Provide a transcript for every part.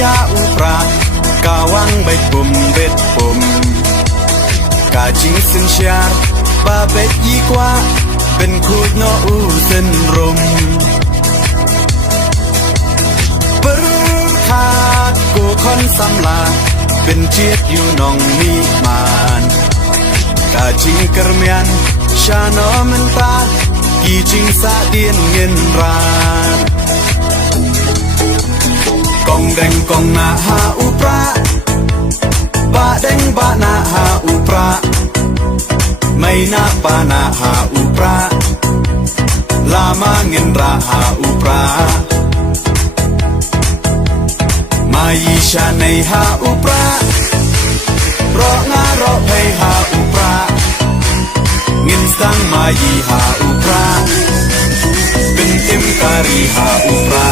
ยาอุปรากาวังใบปุ่มเบ็ดปุ่มกาจิงสินชาบาเบ็ดยี่กว่าเป็นคูดโนอูเส้นรมปรึกขาดกูคนสำลาเป็นเจียดอยู่นองนิมานกาจิงกระเมียนชาโนมันตากีจิงสะเดียนเงินรานกองแดงกองนาหาอุปราบะแดงบะนาหาอุปราไม่นาปานาหาอุปราลามาเงินราหาอุปรามายีชาในหาอุปรารองารอเพหาอุปราเงินสังมายีหาอุปราเป็นเอ็มการีหาอุปรา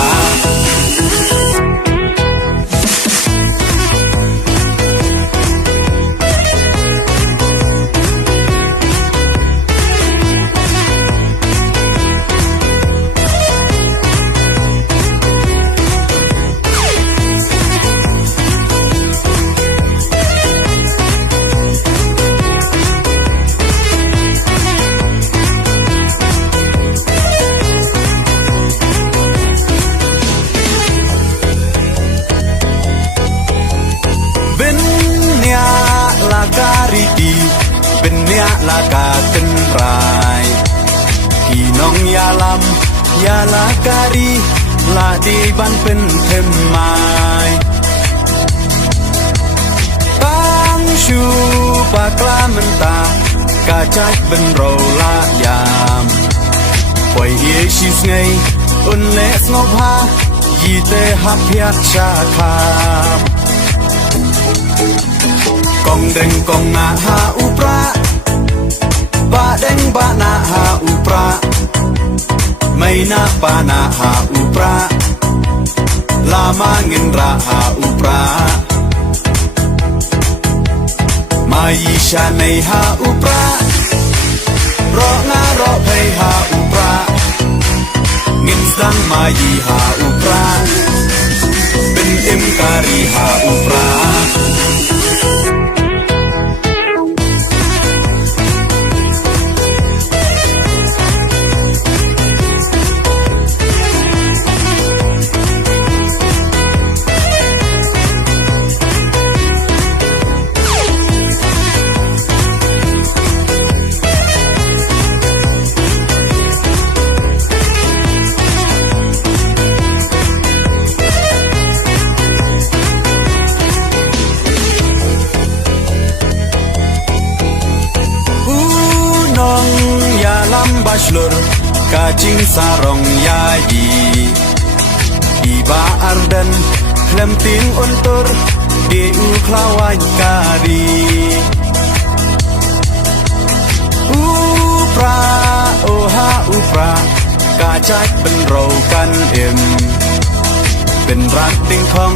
เป็นเนียลากาตึนรายพี่น้องยาลำยาลาการีลาดีบันเป็นเทมไม้ตั้งชูปากลามันตากาจัดเป็นโรลายามปล่อยเอชิสไงอุ่นเล็สงบฮายีเตหับยักชาคามกองแดงกองนาหาอุปราบะแดงบะนาหาอุปราไม่นาปานาหาอุปราลามาเงินราหาอุปรามายีชาในหาอุปรารองารอเพหาอุปราเงินสังมายีหาอุปราเป็นเอ็มการีหาอุปราบาชลร์กาจิงสารองยายีอีบาอาร์ดันเคลมติงอุนตุร์เดอูคลาวายการีอุปราโอฮาอุปรากาจัดเป็นโรกันเอ็มเป็นรักติงคอง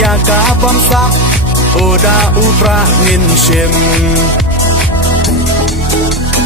ยากาบอมซักโอดาอุปราเงินเชม